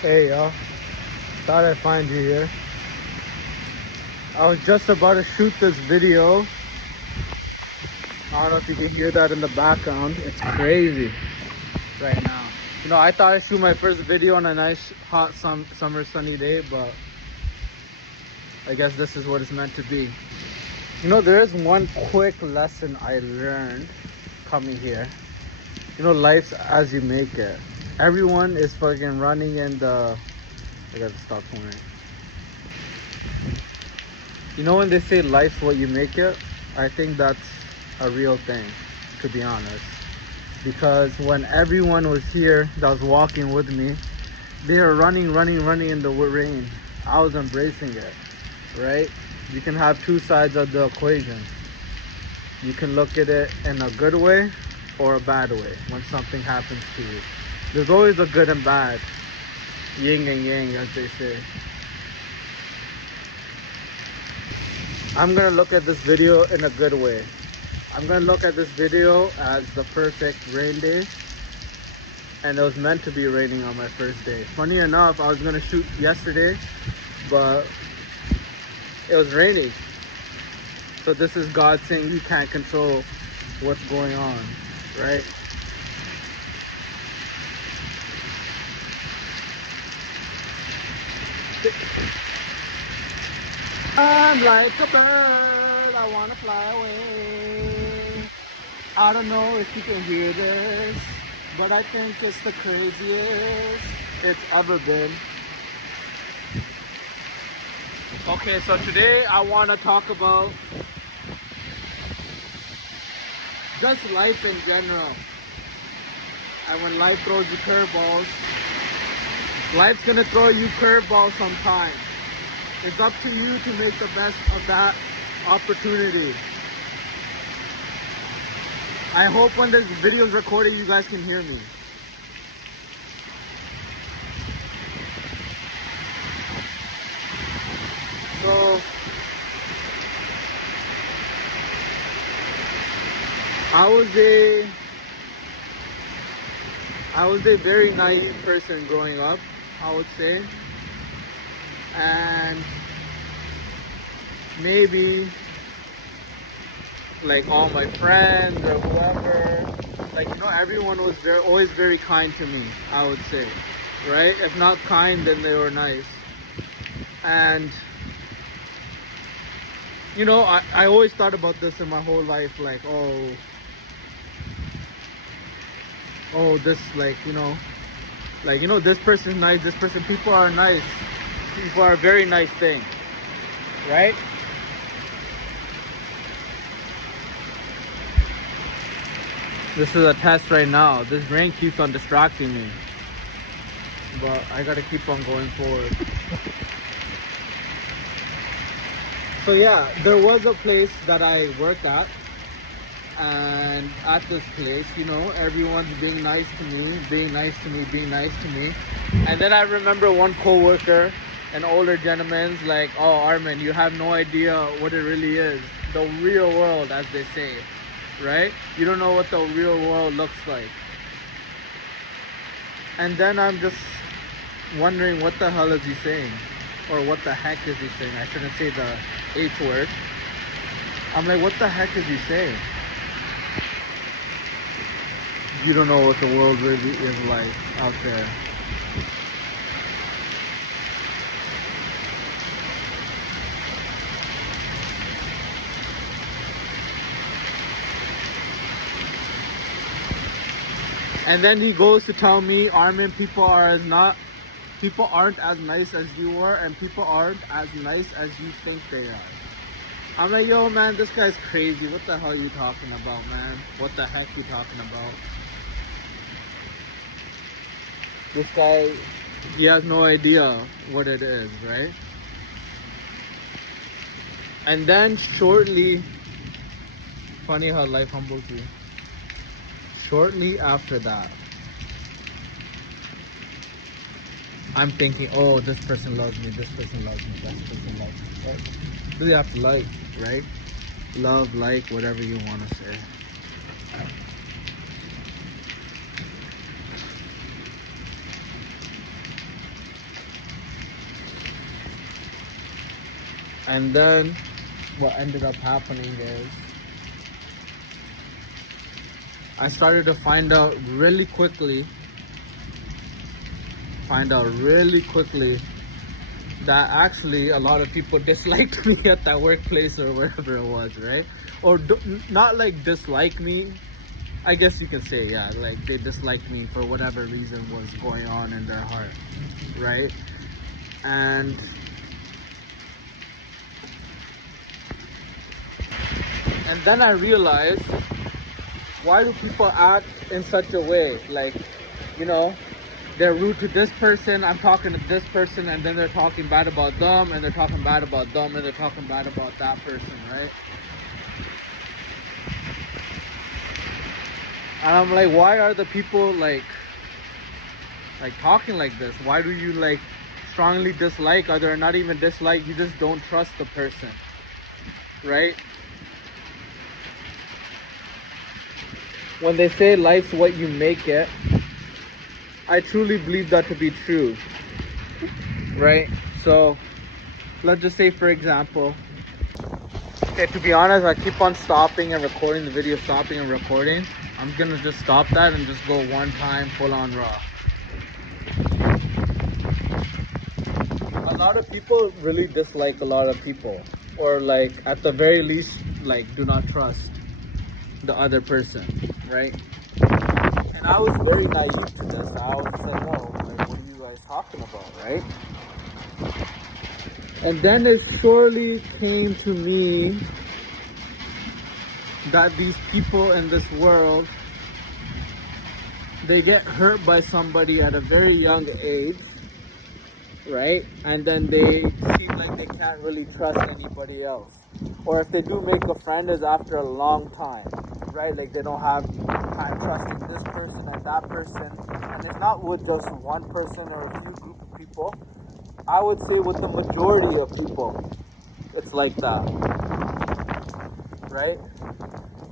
Hey y'all, thought I'd find you here. I was just about to shoot this video. I don't know if you can hear that in the background. It's crazy right now. You know, I thought I'd shoot my first video on a nice hot summer sunny day, but I guess this is what it's meant to be. You know, there is one quick lesson I learned coming here. You know, life's as you make it. Everyone is fucking running in the... I gotta stop pouring. You know when they say life's what you make it? I think that's a real thing, to be honest. Because when everyone was here that was walking with me, they were running in the rain. I was embracing it, right? You can have two sides of the equation. You can look at it in a good way or a bad way when something happens to you. There's always a good and bad. Yin and yang, as they say. I'm gonna look at this video in a good way. I'm gonna look at this video as the perfect rain day. And it was meant to be raining on my first day. Funny enough, I was gonna shoot yesterday, but it was raining. So this is God saying you can't control what's going on, right? I'm like a bird, I wanna fly away. I don't know if you can hear this, but I think it's the craziest it's ever been. Okay, so today I wanna talk about just life in general. And when life throws you curveballs, life's gonna throw you curveballs sometime. It's up to you to make the best of that opportunity. I hope when this video is recorded, you guys can hear me. So, I was a very naive person growing up, I would say. And maybe like all my friends or whoever, like, you know, everyone was always very kind to me, I would say, right? If not kind, then they were nice. And you know, I always thought about this in my whole life, like, oh, this, like, you know, this person's nice, this person, people are nice, people are a very nice thing, right? This is a test right now. This rain keeps on distracting me, but I gotta keep on going forward. So yeah, there was a place that I worked at, and at this place, you know, everyone's being nice to me, and then I remember one co-worker, an older gentleman's like, oh, Armin, you have no idea what it really is, the real world, as they say, right? You don't know what the real world looks like. And then I'm just wondering, what the hell is he saying? Or what the heck is he saying? I shouldn't say the H word. I'm like, what the heck is he saying? You don't know what the world really is like out there. And then he goes to tell me, Armin, people aren't as nice as you are, and people aren't as nice as you think they are. I'm like, yo, man, this guy's crazy. What the hell are you talking about, man? What the heck are you talking about? This guy, he has no idea what it is, right? And then shortly, funny how life humbles you. Shortly after that, I'm thinking, oh, this person loves me, this person loves me, that person loves me. Right? Really have to like, right? Love, like, whatever you want to say. And then what ended up happening is I started to find out really quickly that actually a lot of people disliked me at that workplace or wherever it was, right? Or not like dislike me, I guess you can say, yeah, like they disliked me for whatever reason was going on in their heart, right? And then I realized, why do people act in such a way? Like, you know, they're rude to this person, I'm talking to this person, and then they're talking bad about them, and they're talking bad about them, and they're talking bad about that person, right? And I'm like, why are the people like talking like this? Why do you like strongly dislike, or they're not even dislike, you just don't trust the person, right? When they say life's what you make it, I truly believe that to be true, right? So let's just say, for example, okay, to be honest, I keep on stopping and recording the video, stopping and recording. I'm gonna just stop that and just go one time full on raw. A lot of people really dislike a lot of people, or like at the very least, like do not trust the other person, right? And I was very naive to this. I was just like, whoa, like, what are you guys talking about, right? And then it surely came to me that these people in this world, they get hurt by somebody at a very young age, right? And then they seem like they can't really trust anybody else. Or if they do make a friend, is after a long time, right? Like they don't have time trusting this person and that person. And it's not with just one person or a few group of people. I would say with the majority of people, it's like that, right?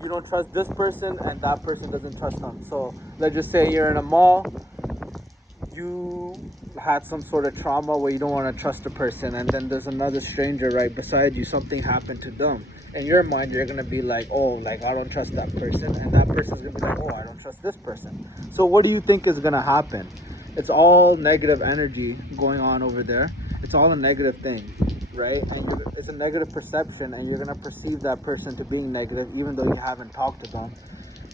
You don't trust this person and that person doesn't trust them. So let's just say you're in a mall, you had some sort of trauma where you don't want to trust a person, and then there's another stranger right beside you, something happened to them. In your mind, you're going to be like, oh, like I don't trust that person, and that person's going to be like, oh, I don't trust this person. So what do you think is going to happen? It's all negative energy going on over there. It's all a negative thing, right? And it's a negative perception, and you're going to perceive that person to being negative even though you haven't talked to them.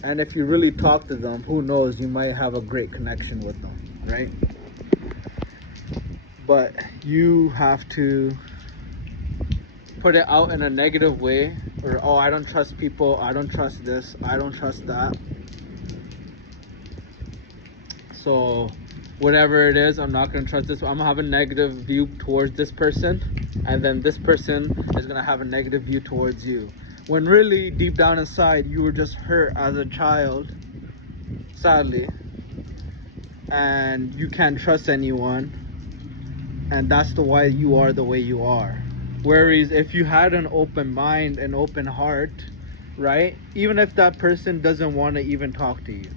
And if you really talk to them, who knows, you might have a great connection with them, right? But you have to put it out in a negative way, or, oh, I don't trust people, I don't trust this, I don't trust that. So whatever it is, I'm not going to trust this. I'm going to have a negative view towards this person, and then this person is going to have a negative view towards you. When really, deep down inside, you were just hurt as a child, sadly, and you can't trust anyone, and that's the why you are the way you are. Whereas if you had an open mind, an open heart, right, even if that person doesn't want to even talk to you,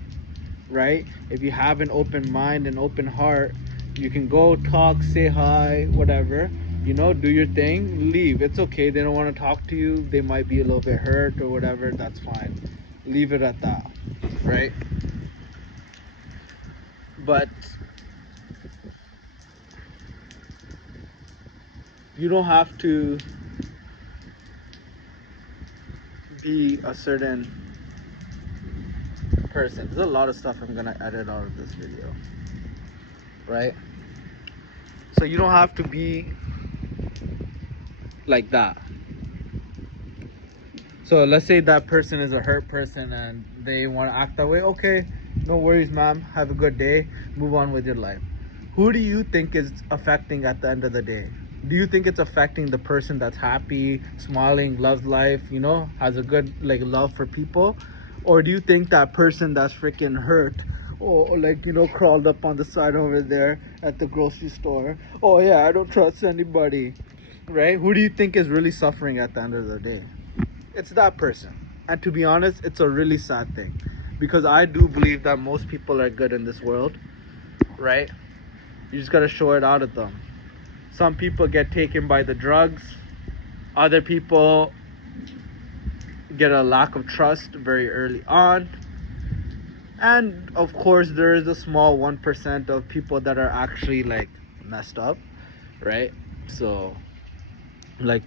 right, if you have an open mind, an open heart, you can go talk, say hi, whatever, you know, do your thing, leave. It's okay. They don't want to talk to you, they might be a little bit hurt or whatever, that's fine. Leave it at that, right? But you don't have to be a certain person. There's a lot of stuff I'm gonna edit out of this video, right? So you don't have to be like that. So let's say that person is a hurt person and they want to act that way. Okay, no worries, ma'am, have a good day, move on with your life. Who do you think is affecting at the end of the day? Do you think it's affecting the person that's happy, smiling, loves life, you know, has a good like love for people? Or do you think that person that's freaking hurt, or like, you know, crawled up on the side over there at the grocery store, oh yeah, I don't trust anybody, right? Who do you think is really suffering at the end of the day? It's that person. And to be honest, it's a really sad thing, because I do believe that most people are good in this world, right? You just gotta show it out of them. Some people get taken by the drugs, Other people get a lack of trust very early on. And of course, there is a small 1% of people that are actually like messed up, right? So, like,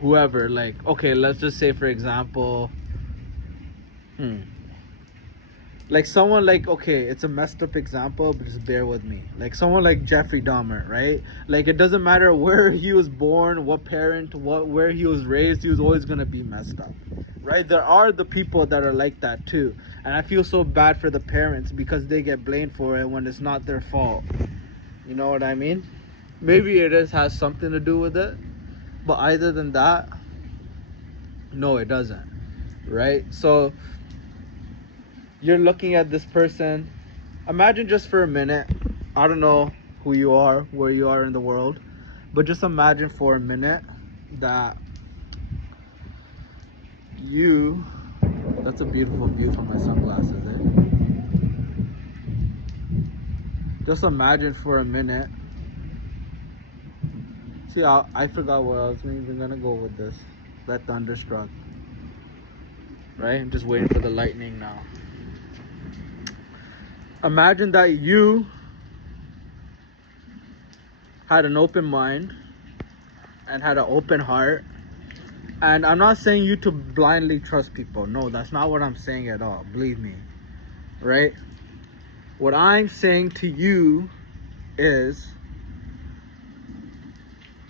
whoever, like, okay, let's just say, for example, like someone like, okay, it's a messed up example, but just bear with me. Like someone like Jeffrey Dahmer, right? Like it doesn't matter where he was born, what parent, where he was raised, he was always gonna be messed up, right? There are the people that are like that too, and I feel so bad for the parents because they get blamed for it when it's not their fault. You know what I mean? Maybe has something to do with it, but other than that, no, it doesn't, right? So you're looking at this person. Imagine just for a minute, I don't know who you are, where you are in the world, but just imagine for a minute that you, that's a beautiful view from my sunglasses, eh? Just imagine for a minute. See, I forgot where I was even gonna go with this. That thunderstruck, right? I'm just waiting for the lightning now. Imagine that you had an open mind and had an open heart. And I'm not saying you to blindly trust people. No, that's not what I'm saying at all. Believe me, right? What I'm saying to you is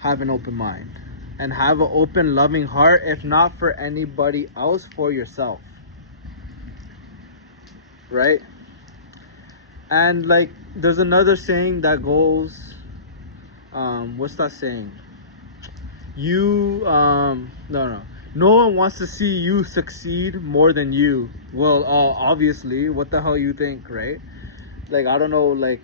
have an open mind and have an open, loving heart, if not for anybody else, for yourself, right? And like, there's another saying that goes, what's that saying? No one wants to see you succeed more than you. Well, obviously, what the hell you think, right? Like, I don't know, like,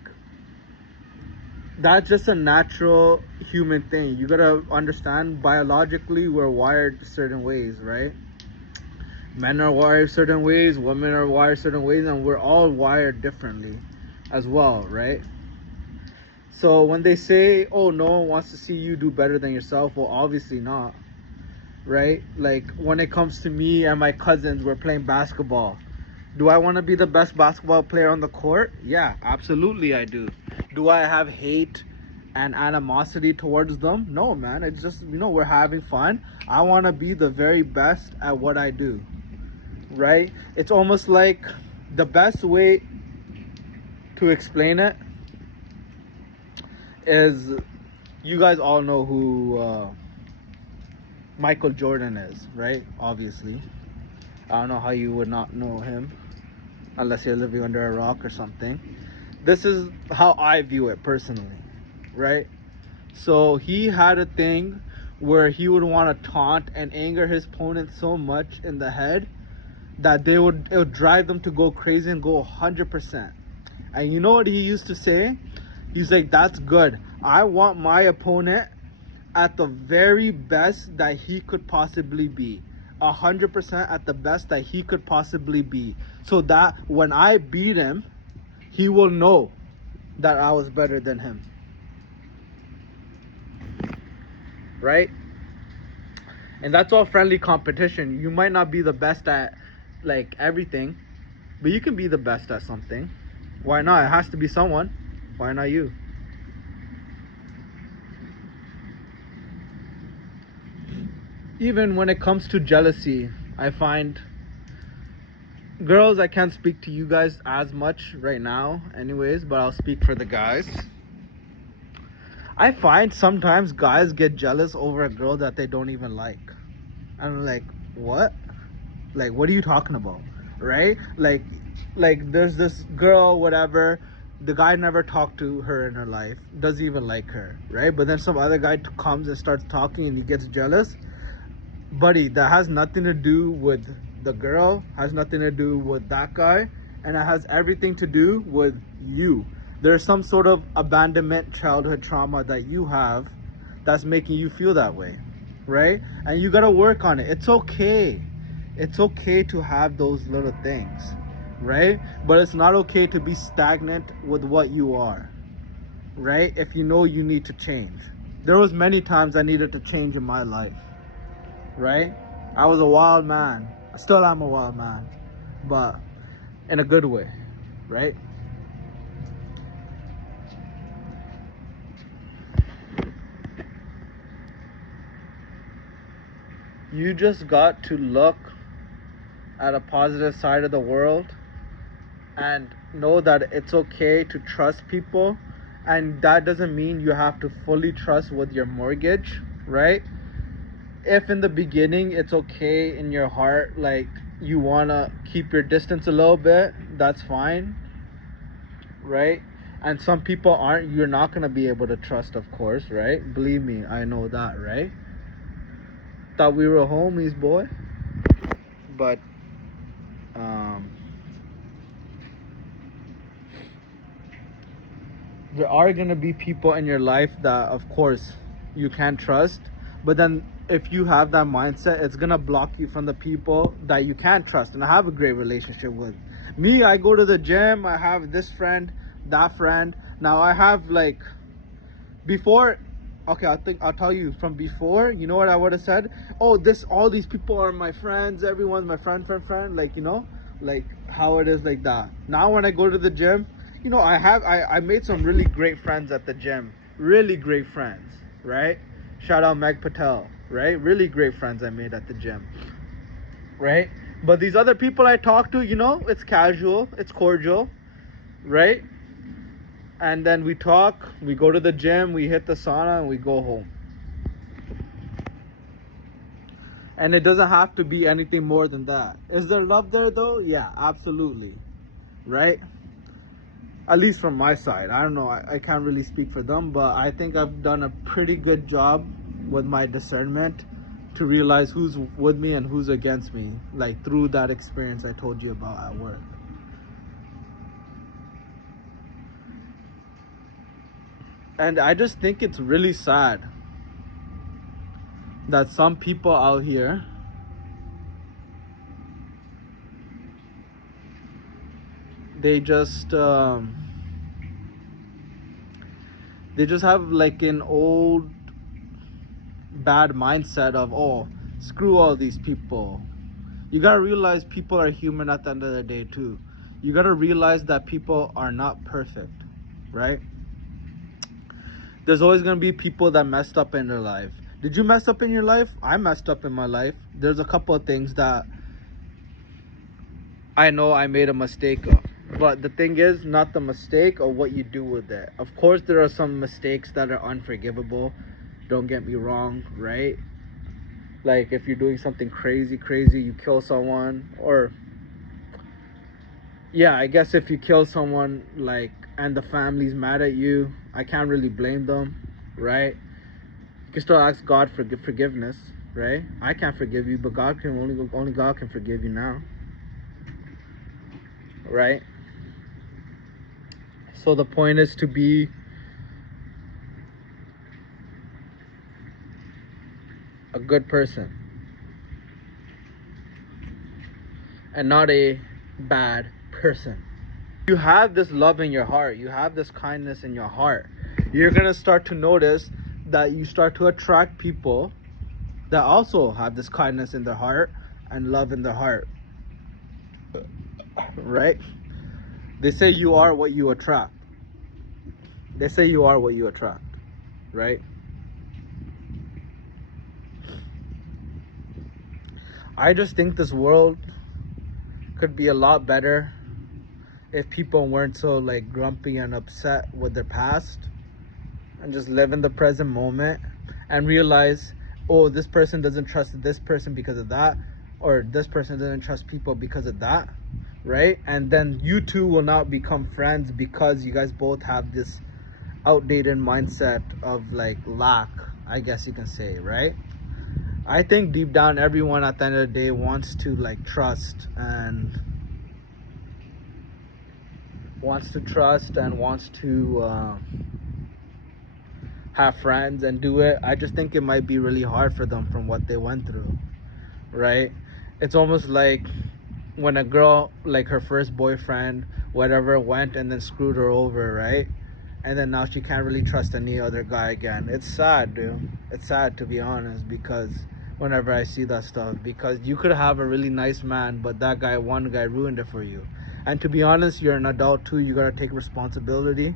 that's just a natural human thing. You gotta understand, biologically, we're wired certain ways, right? Men are wired certain ways, women are wired certain ways, and we're all wired differently as well, right? So when they say, oh, no one wants to see you do better than yourself, well, obviously not, right? Like, when it comes to me and my cousins, we're playing basketball. Do I want to be the best basketball player on the court? Yeah, absolutely I do. Do I have hate and animosity towards them? No, man. It's just, we're having fun. I want to be the very best at what I do, right? It's almost like the best way to explain it is, you guys all know who Michael Jordan is, right? Obviously. I don't know how you would not know him unless you're living under a rock or something. This is how I view it personally, right? So he had a thing where he would want to taunt and anger his opponent so much in the head that it would drive them to go crazy and go 100%. And you know what he used to say? He's like, that's good. I want my opponent at the very best that he could possibly be. 100% at the best that he could possibly be. So that when I beat him, he will know that I was better than him. Right? And that's all friendly competition. You might not be the best at like everything, but you can be the best at something. Why not? It has to be someone. Why not you? Even when it comes to jealousy, I find, girls, I can't speak to you guys as much right now anyways, but I'll speak for the guys. I find sometimes guys get jealous over a girl that they don't even like. I'm like, what? Like, what are you talking about? Right? Like there's this girl, whatever, the guy never talked to her in her life, doesn't even like her, right? But then some other guy comes and starts talking and he gets jealous. Buddy, that has nothing to do with the girl, has nothing to do with that guy, and it has everything to do with you. There's some sort of abandonment, childhood trauma that you have that's making you feel that way, right? And you gotta work on it. It's okay. It's okay to have those little things, right? But it's not okay to be stagnant with what you are, right? If you know you need to change. There was many times I needed to change in my life, right? I was a wild man. I still am a wild man, but in a good way, right? You just got to look at a positive side of the world and know that it's okay to trust people, and that doesn't mean you have to fully trust with your mortgage, right? If in the beginning it's okay in your heart, like you want to keep your distance a little bit, that's fine, right? And some people aren't, you're not going to be able to trust, of course, right? Believe me, I know that, right? Thought we were homies, boy. But there are going to be people in your life that, of course, you can't trust. But then if you have that mindset, it's going to block you from the people that you can trust and have a great relationship with. Me, I go to the gym, I have this friend, that friend. Now I have, like, before, okay, I'll tell you from before, you know what I would have said? Oh, all these people are my friends, everyone's my friend, like, you know, like how it is like that. Now when I go to the gym, you know, I made some really great friends at the gym. Really great friends, right? Shout out Meg Patel, right? Really great friends I made at the gym, right? But these other people I talk to, you know, it's casual, it's cordial, right? And then we talk, we go to the gym, we hit the sauna, and we go home. And it doesn't have to be anything more than that. Is there love there though? Yeah, absolutely, right? At least from my side. I don't know, I can't really speak for them, but I think I've done a pretty good job with my discernment to realize who's with me and who's against me, like through that experience I told you about at work. And I just think it's really sad that some people out here they just have like an old bad mindset of, oh, screw all these people. You gotta realize people are human at the end of the day too. You gotta realize that people are not perfect, right? There's always gonna be people that messed up in their life. Did you mess up in your life? I messed up in my life. There's a couple of things that I know I made a mistake of. But the thing is, not the mistake or what you do with it. Of course, there are some mistakes that are unforgivable. Don't get me wrong, right? Like if you're doing something crazy, you kill someone, or yeah, I guess if you kill someone, like, and the family's mad at you, I can't really blame them, right? You can still ask God for forgiveness, right? I can't forgive you, but God can only God can forgive you now, right? So the point is to be a good person and not a bad person. You have this love in your heart, you have this kindness in your heart, you're gonna start to notice that you start to attract people that also have this kindness in their heart and love in their heart, right? They say you are what you attract. They say you are what you attract, right? I just think this world could be a lot better if people weren't so like grumpy and upset with their past and just live in the present moment and realize, oh, this person doesn't trust this person because of that, or this person doesn't trust people because of that, right? And then you two will not become friends because you guys both have this outdated mindset of like lack, I guess you can say, right? I think deep down everyone at the end of the day wants to like trust and wants to have friends and do it. I just think it might be really hard for them from what they went through, right? It's almost like when a girl, like her first boyfriend, whatever, went and then screwed her over, right? And then now she can't really trust any other guy again. It's sad, dude. It's sad, to be honest, because whenever I see that stuff, because you could have a really nice man, but that guy, one guy, ruined it for you. And to be honest, you're an adult too. You gotta take responsibility,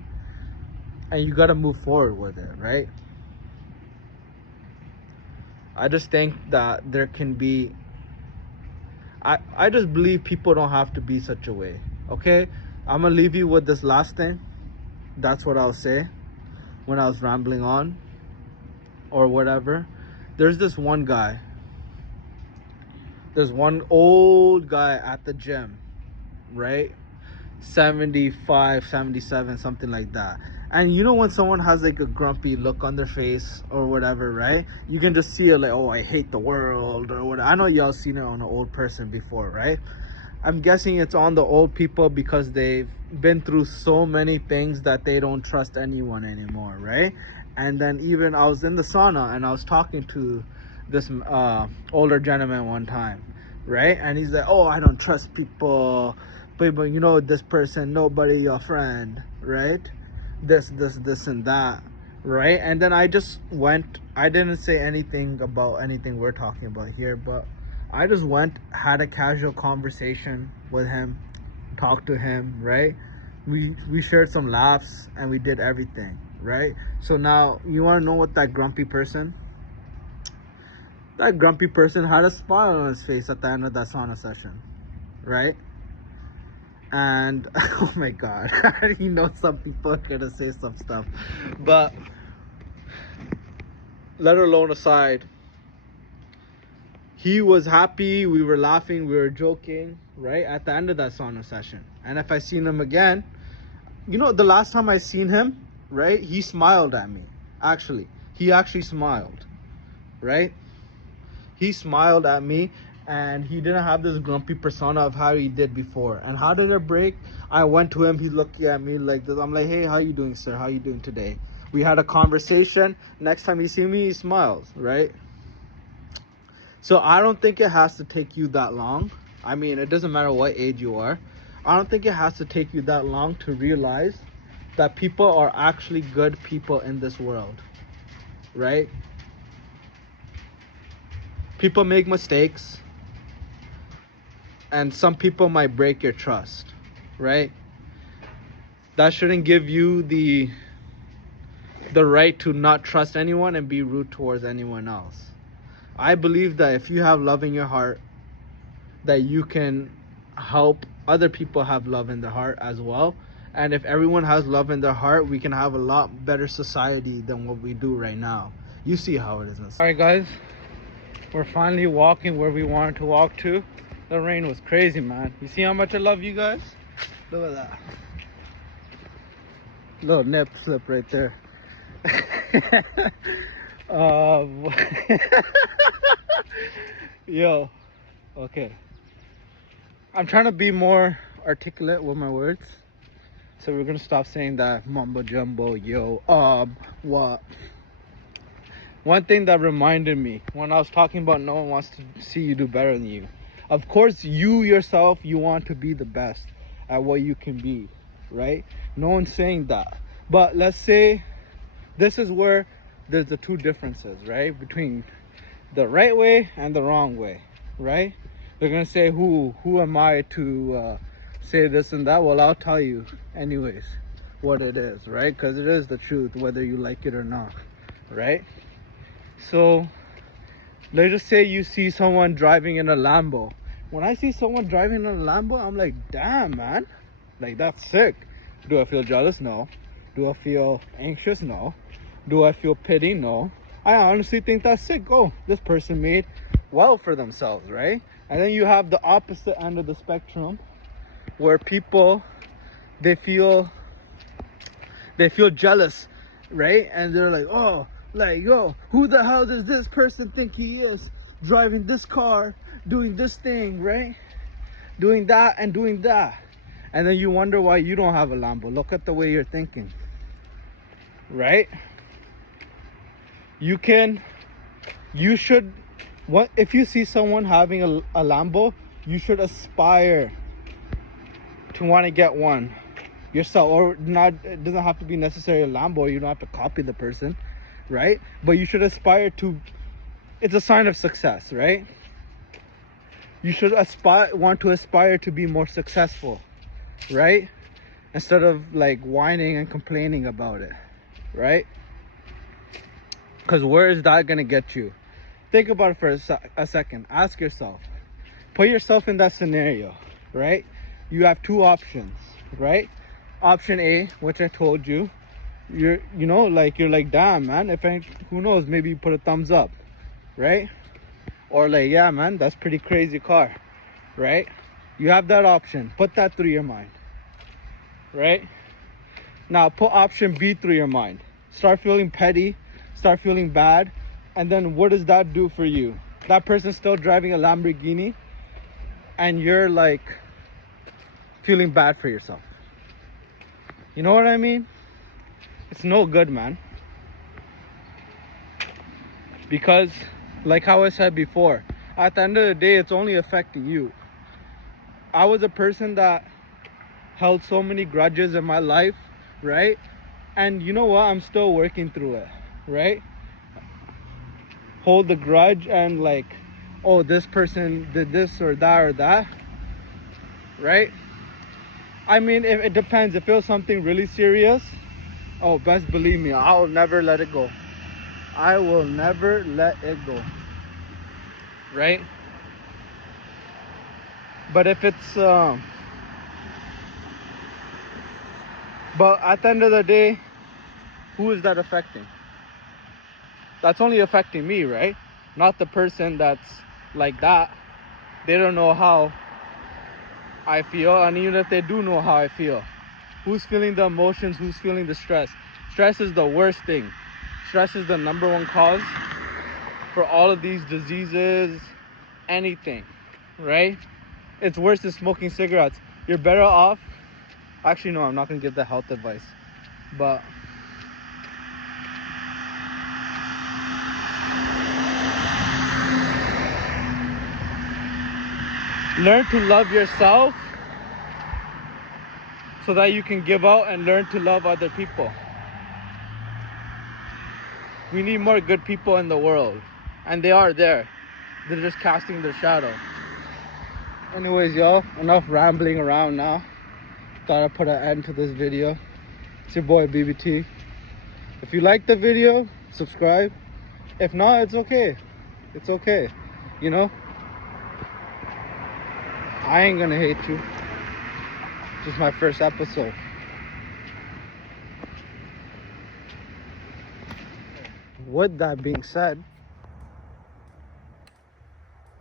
and you gotta move forward with it, right? I just think that there can be, I just believe people don't have to be such a way. Okay, I'm gonna leave you with this last thing. That's what I'll say when I was rambling on or whatever. There's this one guy, there's one old guy at the gym, right? 75, 77, something like that. And you know when someone has like a grumpy look on their face or whatever, right? You can just see it like, oh, I hate the world or whatever. I know y'all seen it on an old person before, right? I'm guessing it's on the old people because they've been through so many things that they don't trust anyone anymore, right? And then even I was in the sauna and I was talking to this older gentleman one time, right? And he's like, oh, I don't trust people, but you know, this person, nobody your friend, right? This and that, right? And then I just went, I didn't say anything about anything we're talking about here, but I just went, had a casual conversation with him, talked to him, right? We shared some laughs and we did everything, right? So now you want to know what that grumpy person had a smile on his face at the end of that sauna session, right? And oh my god, you know, some people are gonna say some stuff, but let alone aside, he was happy, we were laughing, we were joking, right, at the end of that sauna session. And if I seen him again, you know, the last time I seen him, right, he smiled at me. He actually smiled, right? He smiled at me, and he didn't have this grumpy persona of how he did before. And how did it break? I went to him, he's looking at me like this. I'm like, hey, how you doing, sir? How you doing today? We had a conversation. Next time he see me, he smiles, right? So I don't think it has to take you that long. I mean, it doesn't matter what age you are. I don't think it has to take you that long to realize that people are actually good people in this world, right? People make mistakes, and some people might break your trust, right? That shouldn't give you the right to not trust anyone and be rude towards anyone else. I believe that if you have love in your heart, that you can help other people have love in their heart as well. And if everyone has love in their heart, we can have a lot better society than what we do right now. You see how it is. All right, guys, we're finally walking where we wanted to walk to. The rain was crazy, man. You see how much I love you guys? Look at that. Little nip slip right there. Yo, okay. I'm trying to be more articulate with my words. So we're gonna stop saying that mumbo jumbo, yo, what? One thing that reminded me when I was talking about no one wants to see you do better than you. Of course, you yourself, you want to be the best at what you can be, right? No one's saying that. But let's say this is where there's the two differences, right? Between the right way and the wrong way, right? They're gonna say, who am I to say this and that? Well, I'll tell you anyways what it is, right? Because it is the truth, whether you like it or not, right? So let's just say you see someone driving in a Lambo. When I see someone driving in a Lambo, I'm like, damn, man, like, that's sick. Do I feel jealous? No. Do I feel anxious? No. Do I feel pity? No. I honestly think that's sick. Oh, this person made well for themselves, right? And then you have the opposite end of the spectrum, where people, they feel jealous, right? And they're like, oh, like, yo, who the hell does this person think he is, driving this car, doing this thing, right? Doing that and doing that. And then you wonder why you don't have a Lambo. Look at the way you're thinking, right? If you see someone having a Lambo, you should aspire to want to get one yourself. Or not, it doesn't have to be necessarily a Lambo. You don't have to copy the person, right? But you should aspire to it's a sign of success, right? You should want to aspire to be more successful, right? Instead of like whining and complaining about it, right? Because where is that gonna get you? Think about it for a second. Ask yourself, put yourself in that scenario, right? You have two options, right? Option A, which I told you, you're like, damn man, who knows, maybe you put a thumbs up, right? Or like, yeah man, that's pretty crazy car, right? You have that option. Put that through your mind, right? Now put option B through your mind. Start feeling petty, start feeling bad, and then what does that do for you? That person's still driving a Lamborghini and you're like feeling bad for yourself. You know what I mean? It's no good, man. Because like how I said before, at the end of the day, it's only affecting you. I was a person that held so many grudges in my life, right? And you know what? I'm still working through it, right? Hold the grudge and like, oh, this person did this or that, right? I mean, if it depends. If it was something really serious, oh, best believe me, I'll never let it go. I will never let it go, right? But if it's but at the end of the day, who is that affecting? That's only affecting me, right? Not the person that's like that. They don't know how I feel, and even if they do know how I feel, who's feeling the emotions, who's feeling the stress? Stress is the worst thing. Stress is the number one cause for all of these diseases, anything, right? It's worse than smoking cigarettes. You're better off. Actually, no, I'm not gonna give the health advice, but learn to love yourself so that you can give out and learn to love other people. We need more good people in the world, and they are there. They're just casting their shadow. Anyways, y'all, enough rambling around now. Thought I'd put an end to this video. It's your boy BBT. If you like the video, subscribe. If not, it's okay. It's okay. You know, I ain't gonna hate you. Just my first episode. With that being said,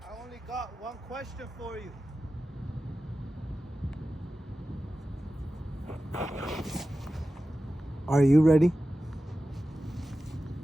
I only got one question for you. Are you ready?